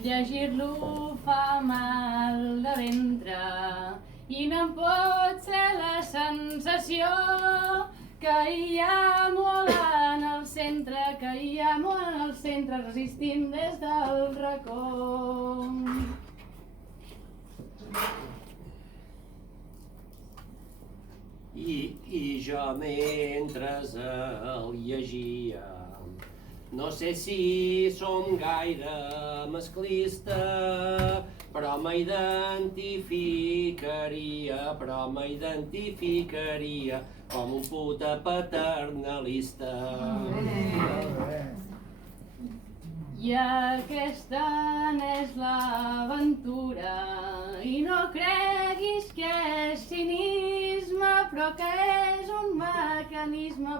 Llegir-lo fa mal de ventre i no em pot ser la sensació que hi ha molt en el centre, que hi ha molt en el centre, resistint des del racó. I jo mentre el llegia no sé si som gaire masclista, però m'identificaria com un puta paternalista. I aquesta n'és l'aventura, i no creguis que és cinisme, però que és un mecanisme,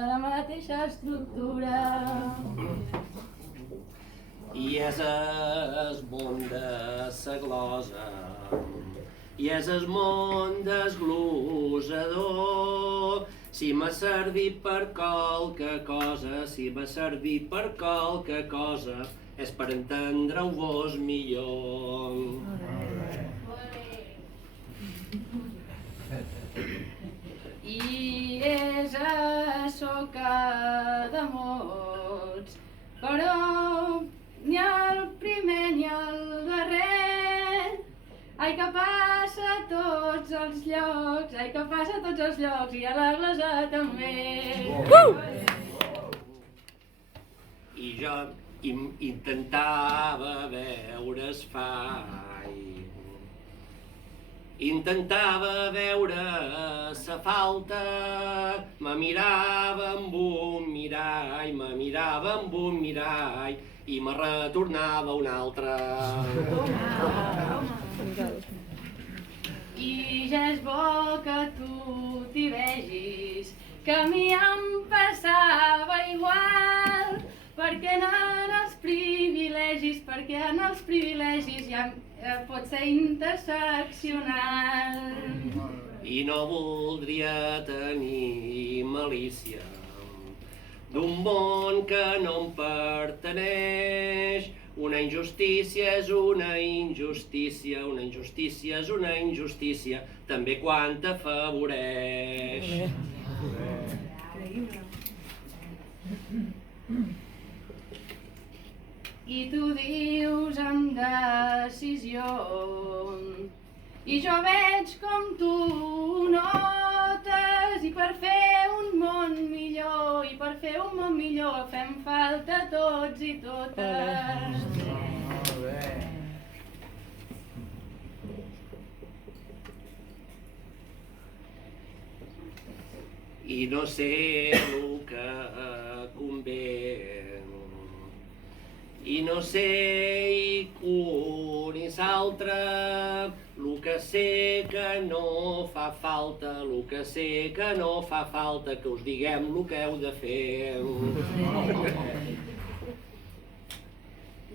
de la mateixa estructura. I és el món de sa glosa, i és el món desglosador. Si m'ha servit per qualque cosa, és per entendre-ho-vos millor. I és això que de mots, però ni el primer ni el darrer. Ai, que passa a tots els llocs, i a la glosa també. I jo intentava veure espai, intentava veure sa falta, me mirava amb un mirall, i me retornava un altre. I ja és bo que tu t'hi vegis, que a mi em passava igual, perquè en els privilegis ja pot ser interseccional. I no voldria tenir malícia d'un món que no em pertaneix. Una injustícia és una injustícia, també quan t'afavoreix. I tu dius amb decisió, i jo veig com tu notes, i per fer un món millor, fem falta tots i totes. I no sé el que convé, i no sé i un i s'altre, el que sé que no fa falta, que us diguem el que heu de fer.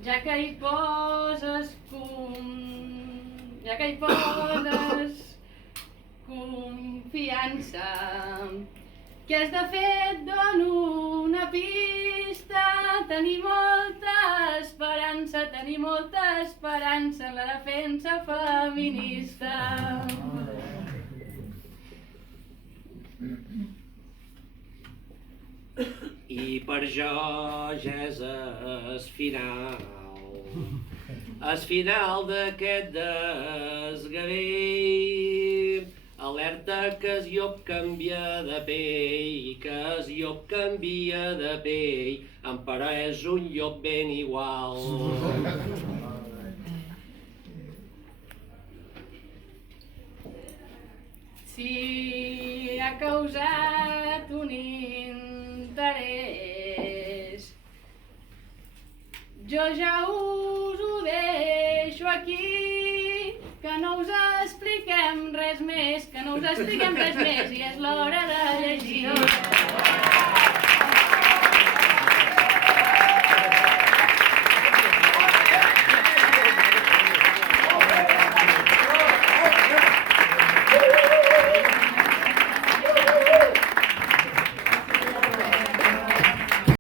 Ja que hi poses confiança, que has de fer et dono una pista. Tenir molta esperança en la defensa feminista. I per jo ja és el final d'aquest desgavell. Alerta que el llop canvia de pell, però és un llop ben igual. Si ha causat un interès, jo ja us ho deixo aquí, que no us expliquem res més, i és l'hora de llegir.